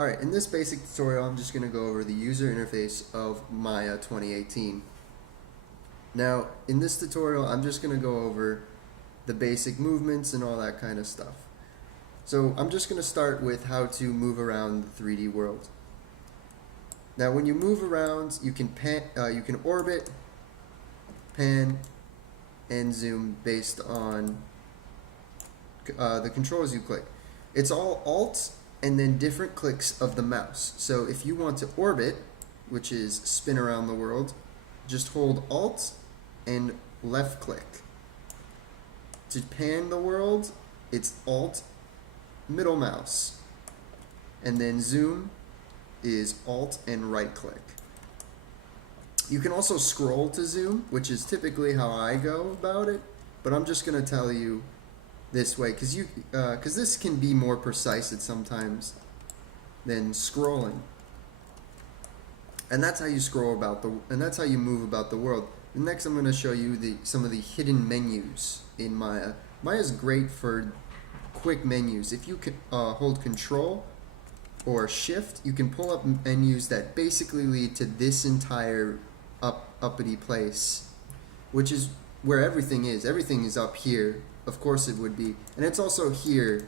Alright, in this basic tutorial I'm just going to go over the user interface of Maya 2018. Now, in this tutorial I'm just going to go over the basic movements and all that kind of stuff. So I'm just going to start with how to move around the 3D world. Now when you move around, you can orbit, pan, and zoom based on the controls you click. It's all Alt and then different clicks of the mouse. So if you want to orbit, which is spin around the world, just hold Alt and left click. To pan the world, it's Alt, middle mouse. And then zoom is Alt and right click. You can also scroll to zoom, which is typically how I go about it, but I'm just going to tell you this way because this can be more precise at sometimes than scrolling. And that's how you scroll about and that's how you move about the world. And next I'm going to show you some of the hidden menus in Maya. Maya is great for quick menus. If you can hold Control or Shift, you can pull up menus that basically lead to this entire uppity place, which is where everything is. Everything is up here. Of course it would be. And it's also here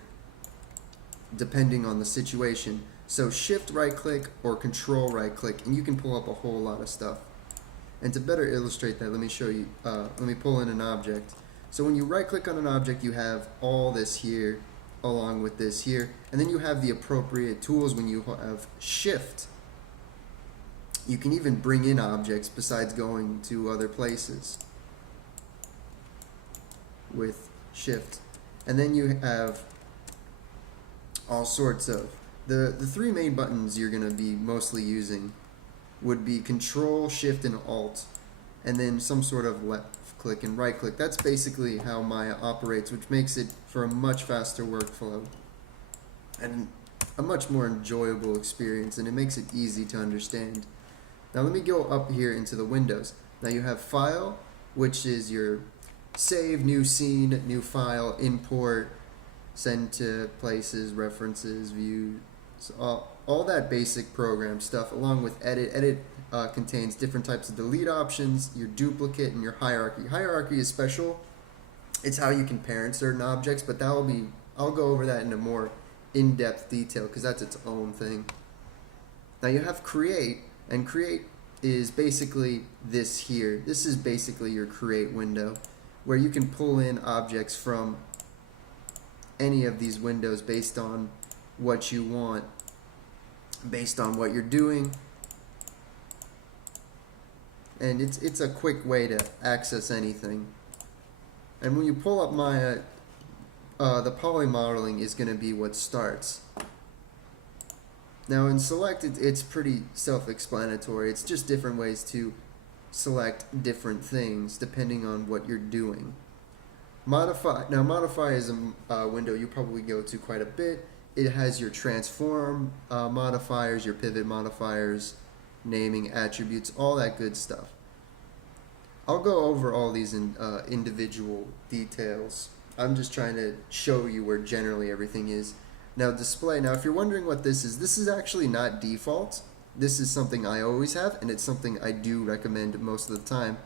depending on the situation. So Shift right click or Control right click and you can pull up a whole lot of stuff. And to better illustrate that, let me show you, let me pull in an object. So when you right click on an object, you have all this here along with this here, and then you have the appropriate tools when you have Shift. You can even bring in objects besides going to other places with Shift. And then you have all sorts of the three main buttons you're going to be mostly using would be Control, Shift, and Alt, and then some sort of left click and right click. That's basically how Maya operates, which makes it for a much faster workflow and a much more enjoyable experience, and it makes it easy to understand. Now let me go up here into the windows. Now you have File, which is your save, new scene, new file, import, send to places, references, view, so all that basic program stuff, along with Edit. Edit contains different types of delete options, your duplicate, and your hierarchy. Hierarchy is special. It's how you can parent certain objects, but I'll go over that in a more in-depth detail because that's its own thing. Now you have Create, and Create is basically this here. This is basically your Create window, where you can pull in objects from any of these windows based on what you want, based on what you're doing. And it's a quick way to access anything. And when you pull up Maya, the poly modeling is going to be what starts. Now in Select, it's pretty self-explanatory. It's just different ways to select different things depending on what you're doing. Modify. Now Modify is a window you probably go to quite a bit. It has your transform modifiers, your pivot modifiers, naming attributes, all that good stuff. I'll go over all these in individual details. I'm just trying to show you where generally everything is. Now display. Now if you're wondering what this is actually not default. This is something I always have, and it's something I do recommend most of the time.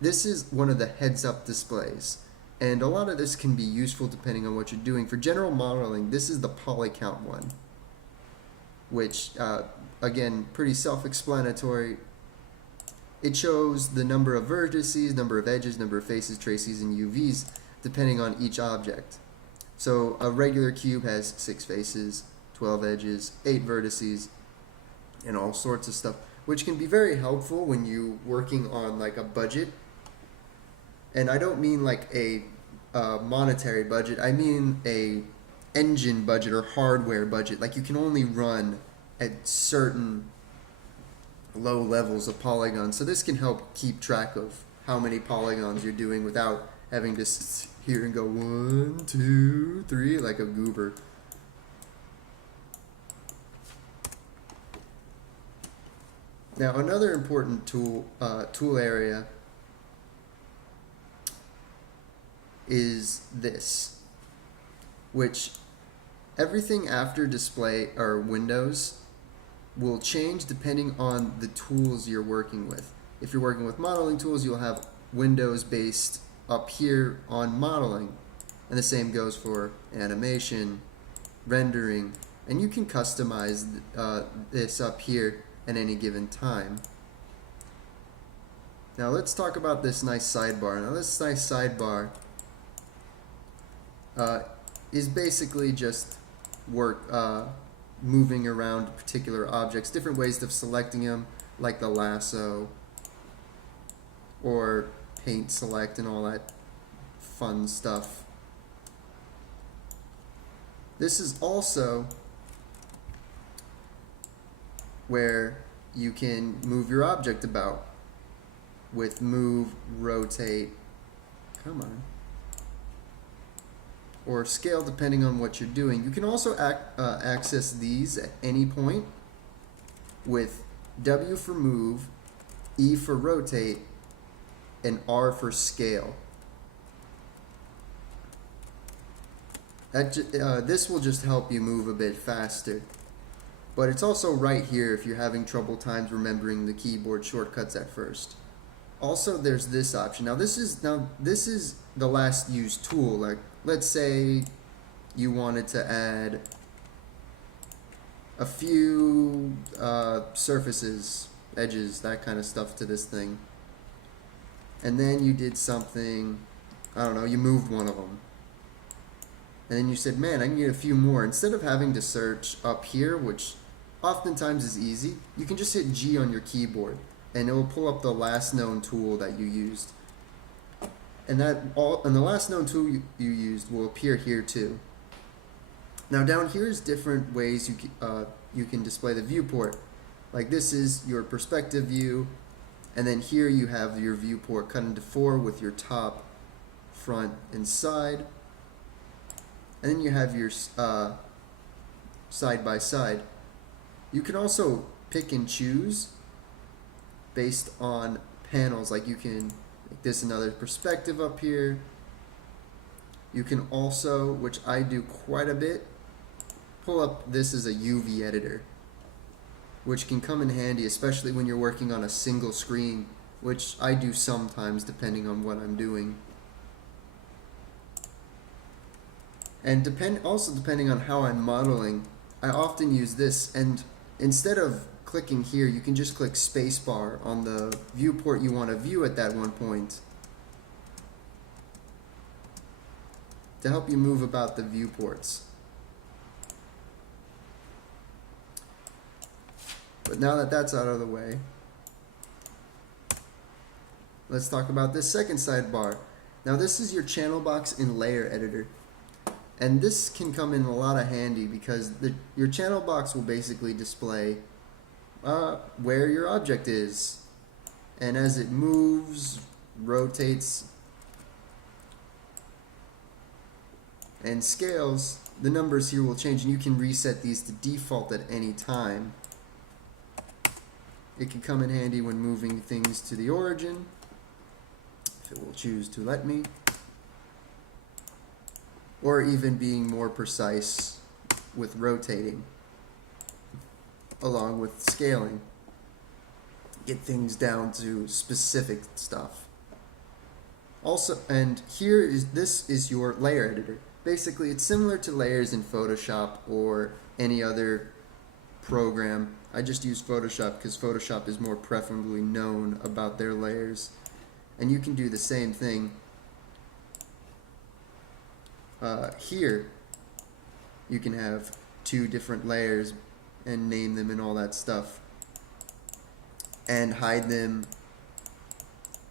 This is one of the heads-up displays, and a lot of this can be useful depending on what you're doing. For general modeling, this is the poly count one, which again, pretty self-explanatory. It shows the number of vertices, number of edges, number of faces, traces, and UVs depending on each object. So a regular cube has 6 faces, 12 edges, 8 vertices, and all sorts of stuff, which can be very helpful when you're working on like a budget. And I don't mean like a monetary budget, I mean a engine budget or hardware budget. Like you can only run at certain low levels of polygons. So this can help keep track of how many polygons you're doing without having to sit here and go 1, 2, 3 like a goober. Now another important tool area is this, which everything after display or Windows will change depending on the tools you're working with. If you're working with modeling tools, you'll have Windows based up here on modeling. And the same goes for animation, rendering, and you can customize this up here at any given time. Now let's talk about this nice sidebar. Now this nice sidebar is basically just moving around particular objects, different ways of selecting them, like the lasso or paint select and all that fun stuff. This is also where you can move your object about with move, rotate, come on, or scale depending on what you're doing. You can also access these at any point with W for move, E for rotate, and R for scale. This will just help you move a bit faster. But it's also right here if you're having trouble times remembering the keyboard shortcuts at first. Also, there's this option. Now this is the last used tool. Like, let's say you wanted to add a few surfaces, edges, that kind of stuff to this thing. And then you did something, I don't know, you moved one of them. And then you said, man, I can get a few more. Instead of having to search up here, which oftentimes is easy, you can just hit G on your keyboard and it will pull up the last known tool that you used. And the last known tool you used will appear here too. Now down here is different ways you can display the viewport. Like this is your perspective view, and then here you have your viewport cut into 4 with your top, front, and side. And then you have your side by side. You can also pick and choose based on panels. Like you can make this another perspective up here. You can also, which I do quite a bit, pull up this as a UV editor, which can come in handy especially when you're working on a single screen, which I do sometimes depending on what I'm doing. And depending on how I'm modeling, I often use this, and instead of clicking here, you can just click spacebar on the viewport you want to view at that one point to help you move about the viewports. But now that that's out of the way, let's talk about this second sidebar. Now this is your channel box in layer editor. And this can come in a lot of handy because your channel box will basically display where your object is. And as it moves, rotates, and scales, the numbers here will change, and you can reset these to default at any time. It can come in handy when moving things to the origin, if it will choose to let me, or even being more precise with rotating along with scaling. Get things down to specific stuff. Also, and this is your layer editor. Basically, it's similar to layers in Photoshop or any other program. I just use Photoshop because Photoshop is more preferably known about their layers. And you can do the same thing. Here, you can have 2 different layers and name them and all that stuff, and hide them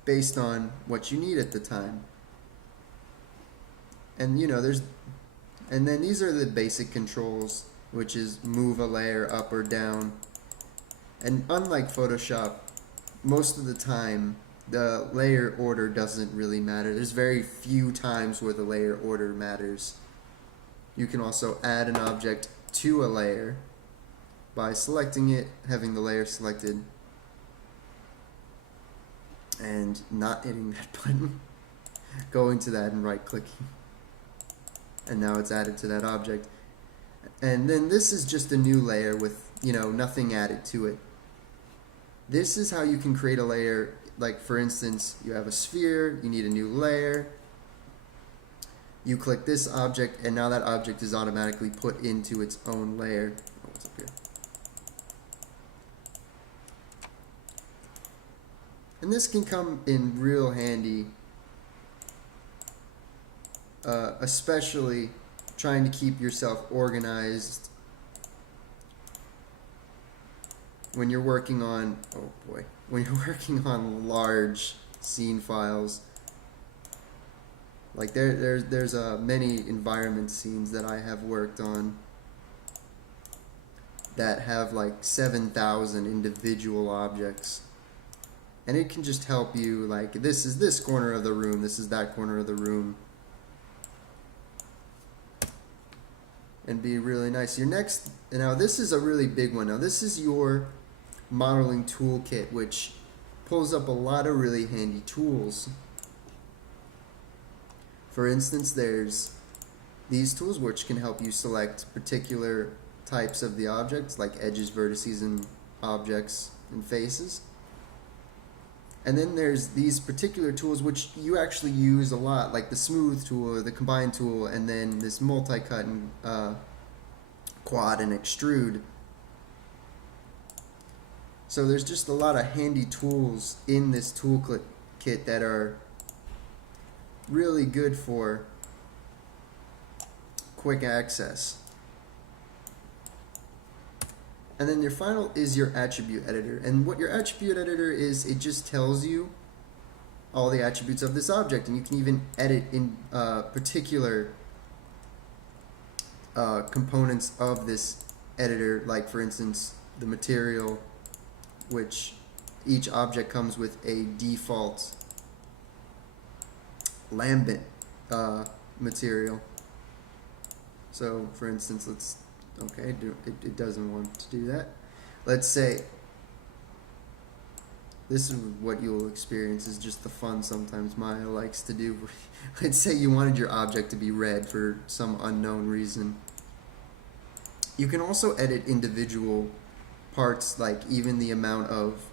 based on what you need at the time. And you know, and then these are the basic controls, which is move a layer up or down. And unlike Photoshop, most of the time the layer order doesn't really matter. There's very few times where the layer order matters. You can also add an object to a layer by selecting it, having the layer selected, and not hitting that button, going to that and right clicking, and now it's added to that object. And then this is just a new layer with, nothing added to it. This is how you can create a layer. Like, for instance, you have a sphere, you need a new layer. You click this object, and now that object is automatically put into its own layer. Oh, what's up here? And this can come in real handy, especially trying to keep yourself organized when you're working on, when you're working on large scene files. Like there's many environment scenes that I have worked on that have like 7,000 individual objects. And it can just help you, like, this is this corner of the room, this is that corner of the room. And be really nice. Your next, now this is a really big one. Now this is your modeling toolkit, which pulls up a lot of really handy tools. For instance, there's these tools which can help you select particular types of the objects, like edges, vertices, and objects and faces. And then there's these particular tools which you actually use a lot, like the smooth tool or the combine tool, and then this multi-cut and quad and extrude. So there's just a lot of handy tools in this toolkit that are really good for quick access. And then your final is your attribute editor. And what your attribute editor is, it just tells you all the attributes of this object, and you can even edit in particular components of this editor, like for instance the material, which each object comes with a default lambent material. So for instance, it doesn't want to do that. Let's say this is what you'll experience, is just the fun sometimes Maya likes to do. Let's say you wanted your object to be red for some unknown reason. You can also edit individual parts, like even the amount of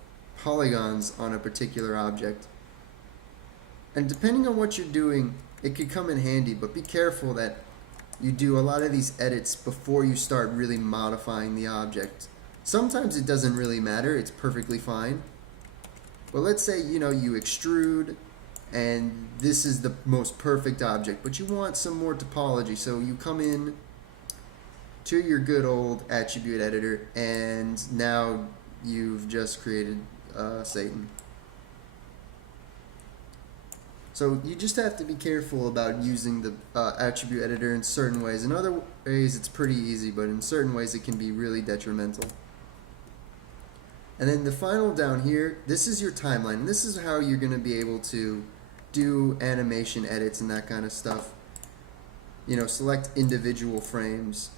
polygons on a particular object. And depending on what you're doing, it could come in handy, but be careful that you do a lot of these edits before you start really modifying the object. Sometimes it doesn't really matter, it's perfectly fine. But let's say, you extrude, and this is the most perfect object, but you want some more topology, so you come in to your good old attribute editor, and now you've just created Satan. So you just have to be careful about using the attribute editor in certain ways. In other ways it's pretty easy, but in certain ways it can be really detrimental. And then the final down here, this is your timeline. And this is how you're going to be able to do animation edits and that kind of stuff. Select individual frames,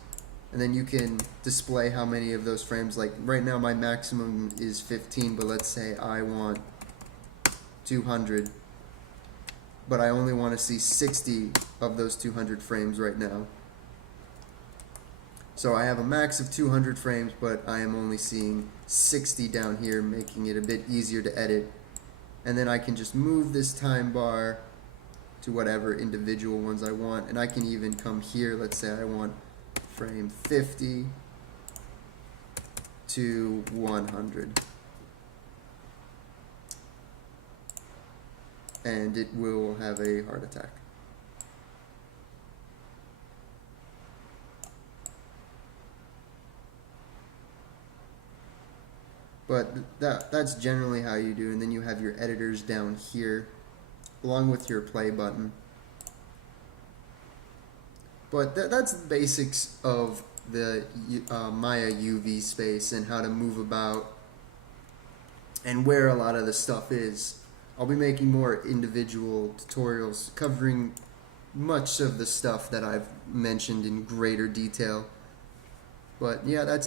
and then you can display how many of those frames. Like right now my maximum is 15, but let's say I want 200. But I only want to see 60 of those 200 frames right now. So I have a max of 200 frames, but I am only seeing 60 down here, making it a bit easier to edit. And then I can just move this time bar to whatever individual ones I want. And I can even come here, let's say I want frame 50 to 100. And it will have a heart attack. But that's generally how you do, and then you have your editors down here along with your play button. But that's the basics of the Maya UV space and how to move about and where a lot of the stuff is. I'll be making more individual tutorials covering much of the stuff that I've mentioned in greater detail. But yeah, that's